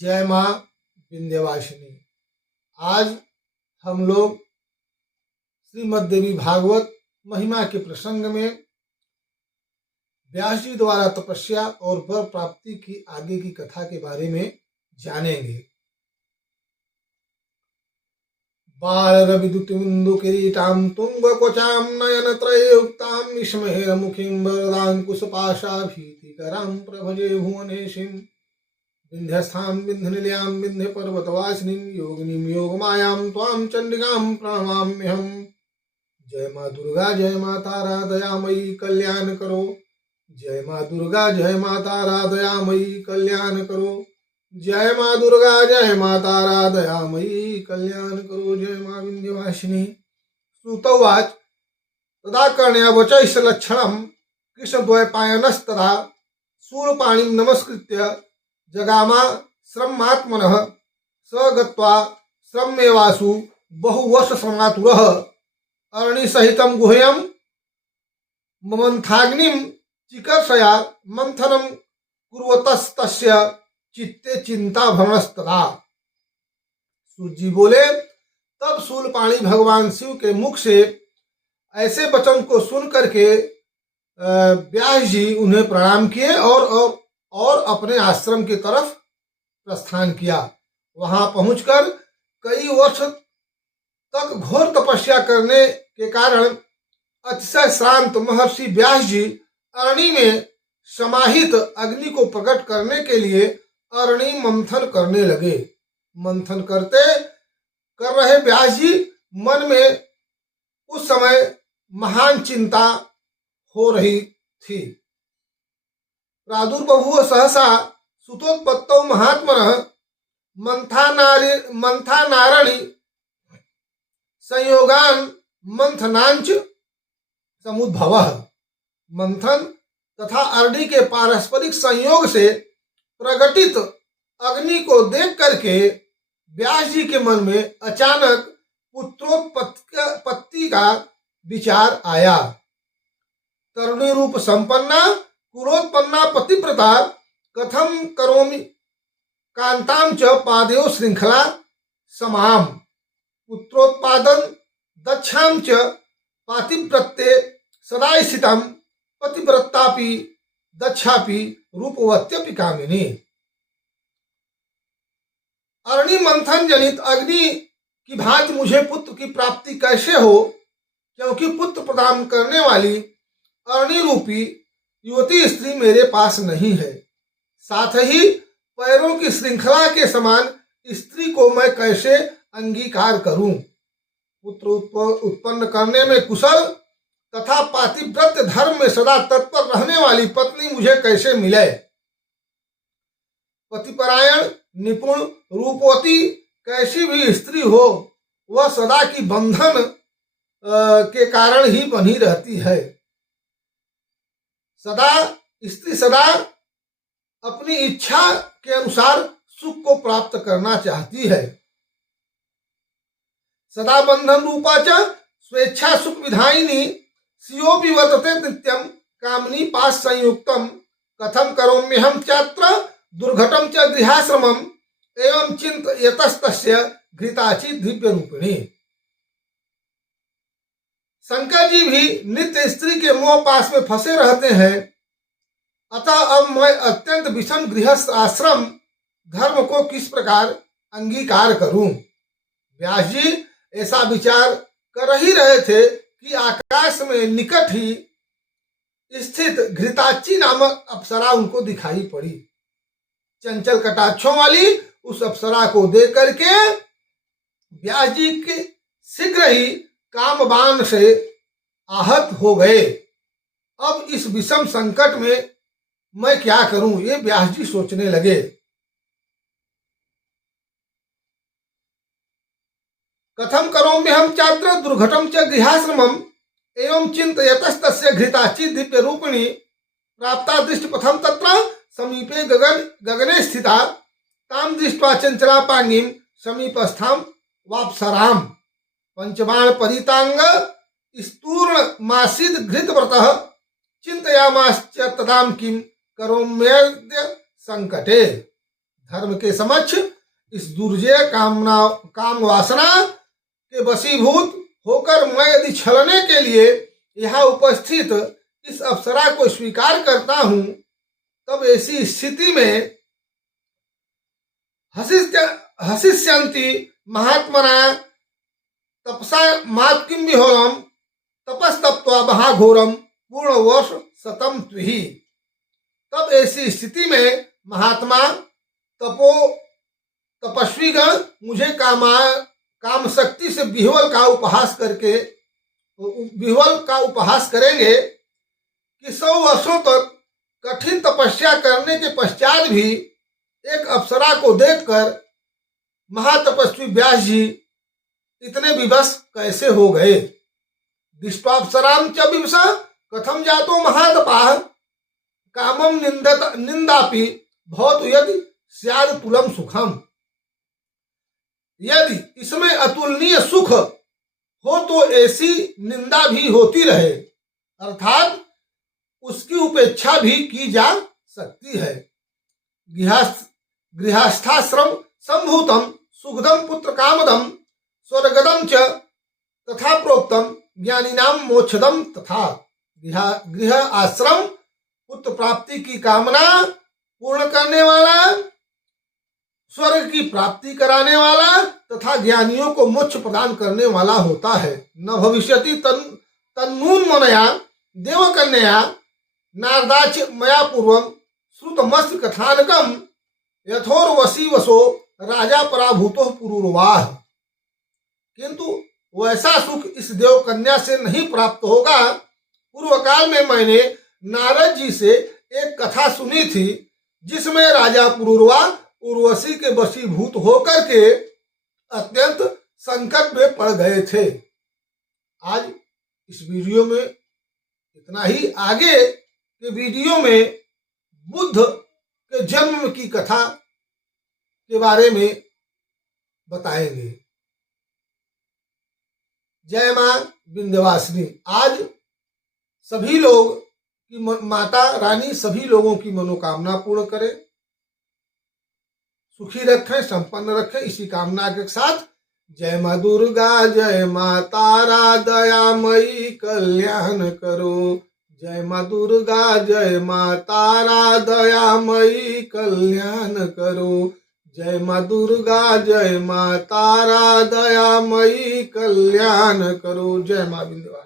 जय माँ विंध्यवासिनी। आज हम लोग श्रीमद् देवी भागवत महिमा के प्रसंग में व्यास जी द्वारा तपस्या और वर प्राप्ति की आगे की कथा के बारे में जानेंगे। बाल रविदुतिबिंदु किरीटाम तुंग कोचाम नयन त्रयुक्ताम विस्महेर मुखीं वरदांकुश पाशाभीतिकरां प्रभजे भुवनेशिं विंध्यस्थां विंध्यनिलयां विंध्य पर्वतवासिनीं योगिनीं योगमायां त्वां चंडिकां प्रणमाम्यहम्। जय माँ दुर्गा जय माँ तारा दयामयी कल्याण करो। जय माँ दुर्गा जय माँ तारा दयामयी कल्याण करो। जय माँ दुर्गा जय माँ तारा दयामयी कल्याण करो। जय माँ विंध्यवासिनी। श्रुतौवाच तदा कर्ण्या वचैश्च लक्षणं कृष्णद्वैपायनस्तदा शूलपाणिं नमस्कृत्य जगामा श्रमात्मनः स गत्वा श्रमेवासु बहुवर्ष समातुरः अरणिसहितं गुह्यं ममन्थाग्निं चिकर्षया मंथनं कुर्वतस्तस्य चित्ते चिंता भ्रमस्तदा। सूत जी बोले, तब शूलपाणी भगवान शिव के मुख से ऐसे वचन को सुन करके व्यास जी उन्हें प्रणाम किए और अपने आश्रम की तरफ प्रस्थान किया। वहां पहुंचकर कई वर्ष तक घोर तपस्या करने के कारण अतिशय श्रांत महर्षि व्यास जी अरणि में समाहित अग्नि को प्रकट करने के लिए अरणि मंथन करने लगे। मंथन कर रहे व्यास जी मन में उस समय महान चिंता हो रही थी। प्रादुर्बभूव सहसा सुतोत्पत्तौ महात्मनः मंथानारणि संयोगान मंथनांच समुद्भवः। मंथन तथा अरणि के पारस्परिक संयोग से प्रकटित अग्नि को देख करके व्यास जी के मन में अचानक पुत्रोत्पत्ति का विचार आया। तरुणी रूप संपन्ना कुलोत्पन्ना पतिव्रता कथम करोमि कांताम च पादयो श्रृंखला समाम पुत्रोत्पादन दक्षाम च पातिव्रत्ते सदा स्थितम पतिव्रतापि दक्षापि रूपवत्यपि कामिनी। अरणि मंथन जनित अग्नि की भांति मुझे पुत्र की प्राप्ति कैसे हो, क्योंकि पुत्र प्रदान करने वाली अरणि रूपी युवती स्त्री मेरे पास नहीं है। साथ ही पैरों की श्रृंखला के समान स्त्री को मैं कैसे अंगीकार करूं। पुत्र उत्पन्न करने में कुशल तथा पातिव्रत्य धर्म में सदा तत्पर रहने वाली पत्नी मुझे कैसे मिले। पतिपरायण निपुण रूपवती कैसी भी स्त्री हो, वह सदा की बंधन के कारण ही बनी रहती है। स्त्री सदा अपनी इच्छा के अनुसार सुख को प्राप्त करना चाहती है। सदा बंधन रूपा च स्वेच्छा सुख विधायिनी सियोपि वर्तते नित्यं कामनी पास संयुक्तम कथम करोम्यहं चात्र दुर्घटम च गृहाश्रमम एवं चिंतयतस्तस्य घृताची दिव्य रूपिणी। शंकर जी भी नित्य स्त्री के मोह पास में फंसे रहते हैं। अतः अब मैं अत्यंत विषम गृहस्थ आश्रम धर्म को किस प्रकार अंगीकार करूं। व्यास जी ऐसा विचार कर ही रहे थे कि आकाश में निकट ही स्थित घृताची नामक अप्सरा उनको दिखाई पड़ी। चंचल कटाक्षों वाली उस अप्सरा को देख करके व्यास जी के शीघ्र ही कामबाण से आहत हो गए। अब इस विषम संकट में मैं क्या करूं, ये व्यास जी सोचने लगे। कथम करोम्यहं चात्र दुर्घटम च गृहाश्रमम एवं चिंतयतस्तस्य घृताची दिव्य रूपिणी प्राप्ता दृष्टि पथम तत्र समीपे गगने स्थिता ताम दृष्ट्वा चंचला पांगिम समीपस्थाम वापसराम पंचबाण परितांग स्तूर्ण मासिद घृत व्रतः चिंतयामाश्च तदाम किम करोम्यद्य संकटे। धर्म के समक्ष इस दुर्जय काम वासना के वशीभूत होकर मैं यदि छलने के लिए यहाँ उपस्थित इस अप्सरा को स्वीकार करता हूं, तब ऐसी स्थिति में हसिष्यन्ति महात्मना तपसा मात किम विहोरम तपस्तप्त्वा महाघोरम पूर्णवर्ष शतम त्विहि। तब ऐसी स्थिति में महात्मा तपस्वीगण मुझे काम शक्ति से विह्वल का उपहास करेंगे कि 100 वर्षों तक कठिन तपस्या करने के पश्चात भी एक अप्सरा को देखकर महातपस्वी व्यास जी इतने विवश कैसे हो गए। दृष्ट्वाप्सरां च विवशा कथम जातो महातपाः कामम निंदापि भवतु यदि स्याद तुलम सुखम। यदि इसमें अतुलनीय सुख हो तो ऐसी निंदा भी होती रहे, अर्थात उसकी उपेक्षा भी की जा सकती है। गृहस्थाश्रम संभूतम सुखदम पुत्र कामदम स्वर्गदम च तथा प्रोक्तम ज्ञानीनाम मोक्षदम तथा। गृह आश्रम पुत्र प्राप्ति की कामना पूर्ण करने वाला, स्वर्ग की प्राप्ति कराने वाला तथा ज्ञानियों को मोक्ष प्रदान करने वाला होता है। न भविष्यति तन्नून मनया देवकन्या नारदाच मया पूर्वम श्रुतमस्ति कथानकम यथोर्वशी वसो राजा पराभूतो पुरुरवाह। किंतु वैसा सुख इस देव कन्या से नहीं प्राप्त होगा। पूर्व काल में मैंने नारद जी से एक कथा सुनी थी जिसमें राजा पुरुरवा उर्वशी के वशीभूत होकर के अत्यंत संकट में पड़ गए थे। आज इस वीडियो में इतना ही। आगे के वीडियो में बुद्ध के जन्म की कथा के बारे में बताएंगे। जय मां विंध्यवासिनी। आज सभी लोग की माता रानी सभी लोगों की मनोकामना पूर्ण करे, सुखी रखें, संपन्न रखें, इसी कामना के साथ जय मां दुर्गा, जय मां तारा, दयामयी कल्याण करो। जय मां दुर्गा, जय मां तारा, दयामयी कल्याण करो। जय मां दुर्गा, जय मां तारा, दयामयी कल्याण करो। जय मां विंध्यवासिनी।